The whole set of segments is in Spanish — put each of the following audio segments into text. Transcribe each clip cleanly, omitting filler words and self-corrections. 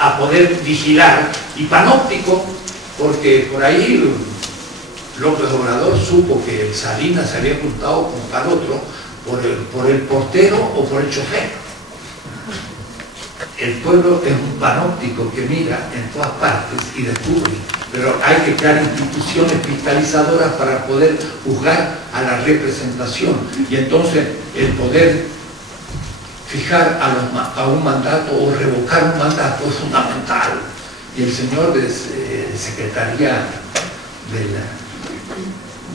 a poder vigilar, y panóptico, porque por ahí López Obrador supo que Salinas se había juntado con tal otro por el portero o por el chofer. El pueblo es un panóptico que mira en todas partes y descubre, pero hay que crear instituciones fiscalizadoras para poder juzgar a la representación, y entonces el poder fijar a un mandato o revocar un mandato es fundamental. Y el señor de Secretaría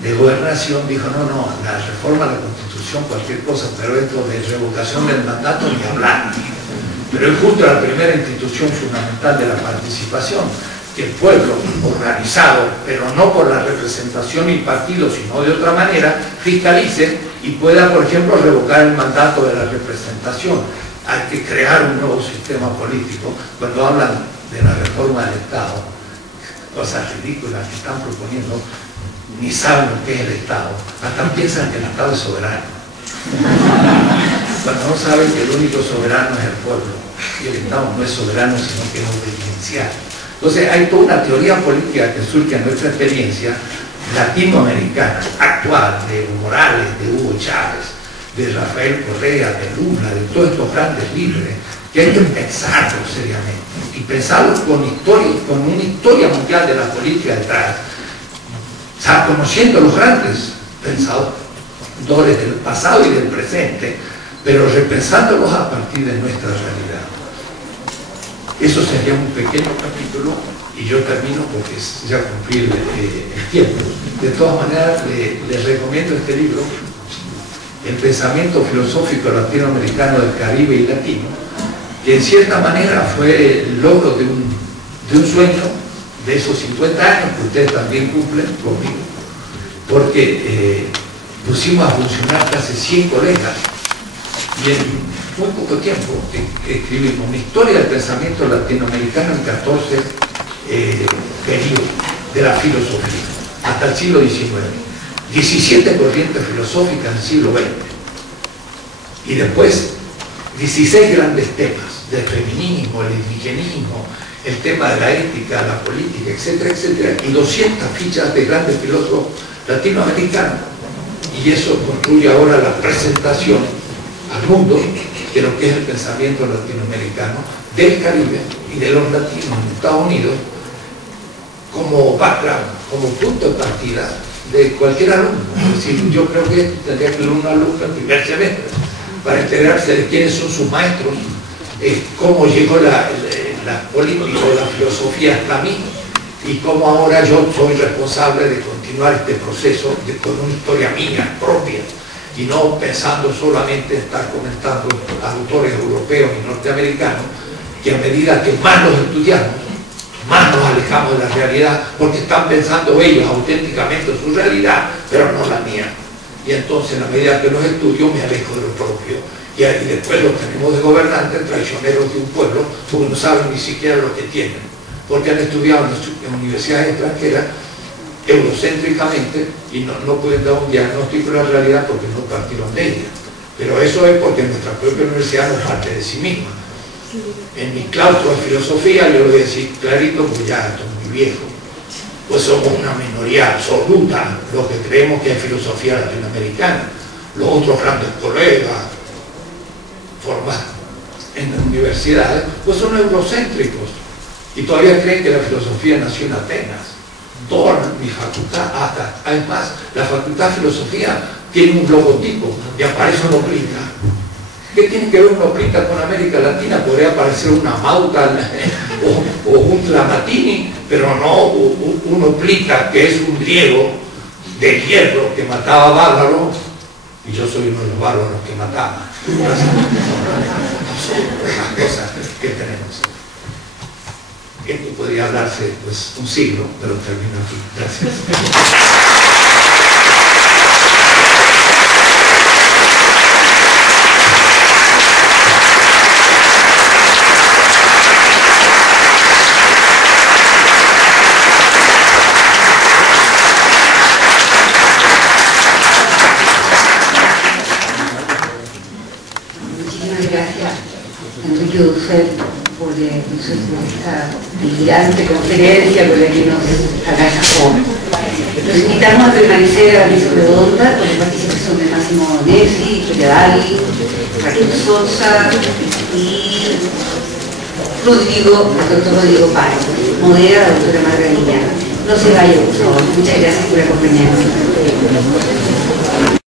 de Gobernación dijo, no, la reforma de la Constitución, cualquier cosa, pero esto de revocación del mandato ni hablar. Pero es justo la primera institución fundamental de la participación, que el pueblo organizado, pero no por la representación y partido, sino de otra manera, fiscalice y pueda, por ejemplo, revocar el mandato de la representación. Hay que crear un nuevo sistema político. Cuando hablan de la reforma del Estado, cosas ridículas que están proponiendo, ni saben lo que es el Estado, hasta piensan que el Estado es soberano, cuando no saben que el único soberano es el pueblo, y el Estado no es soberano, sino que es obediencial. Entonces hay toda una teoría política que surge en nuestra experiencia latinoamericana, actual, de Evo Morales, de Hugo Chávez, de Rafael Correa, de Lula, de todos estos grandes líderes, que hay que pensarlo seriamente, y pensarlo con una historia mundial de la política detrás, o sea, conociendo los grandes pensadores del pasado y del presente, pero repensándolos a partir de nuestra realidad. Eso sería un pequeño capítulo, y yo termino porque ya cumplí el tiempo. De todas maneras, les recomiendo este libro, El pensamiento filosófico latinoamericano del Caribe y Latino, que en cierta manera fue el logro de un sueño de esos 50 años que ustedes también cumplen conmigo, porque pusimos a funcionar casi 100 colegas, y en muy poco tiempo escribimos una historia del pensamiento latinoamericano en 14 periodos de la filosofía, hasta el siglo XIX. 17 corrientes filosóficas en el siglo XX. Y después 16 grandes temas, del feminismo, el indigenismo, el tema de la ética, la política, etcétera, etcétera, y 200 fichas de grandes filósofos latinoamericanos. Y eso construye ahora la presentación al mundo de lo que es el pensamiento latinoamericano, del Caribe y de los latinos en Estados Unidos, como background, como punto de partida de cualquier alumno. Es decir, yo creo que tendría que ir un alumno el primer semestre para enterarse de quiénes son sus maestros, cómo llegó la política o la filosofía hasta mí, y cómo ahora yo soy responsable de continuar este proceso con una historia mía, propia, y no pensando solamente en estar comentando a autores europeos y norteamericanos, que a medida que más los estudiamos, más nos alejamos de la realidad, porque están pensando ellos auténticamente su realidad, pero no la mía. Y entonces, en la medida que los estudio, me alejo de lo propio. Y después los tenemos de gobernantes traicioneros de un pueblo, porque no saben ni siquiera lo que tienen, porque han estudiado en universidades extranjeras eurocéntricamente y no pueden dar un diagnóstico de la realidad porque no partieron de ella. Pero eso es porque nuestra propia universidad no parte de sí misma. En mi claustro de filosofía, yo lo voy a decir clarito, pues ya estoy muy viejo, pues somos una minoría absoluta los que creemos que hay filosofía latinoamericana. Los otros grandes colegas formados en las universidades, pues son eurocéntricos y todavía creen que la filosofía nació en Atenas. Toda mi facultad, hasta, además, la facultad de filosofía tiene un logotipo y aparece un oplita. ¿Qué tiene que ver un oplita con América Latina? Podría aparecer una Mauta o un Tlamatini, pero no un oplita, que es un griego de hierro que mataba bárbaros, y yo soy uno de los bárbaros que mataba. Las cosas que tenemos. Esto podría hablarse pues un siglo, pero termino aquí. Gracias. Muchísimas gracias, Enrique Dussel, por esta brillante conferencia con la que nos agazapó. Los invitamos a permanecer a la mesa redonda con la participación de Máximo Nessi, Victoria Dali, Raquel Sosa y el doctor Rodrigo Páez. Modera la doctora Margarita. No se vaya, por favor. Muchas gracias por acompañarnos.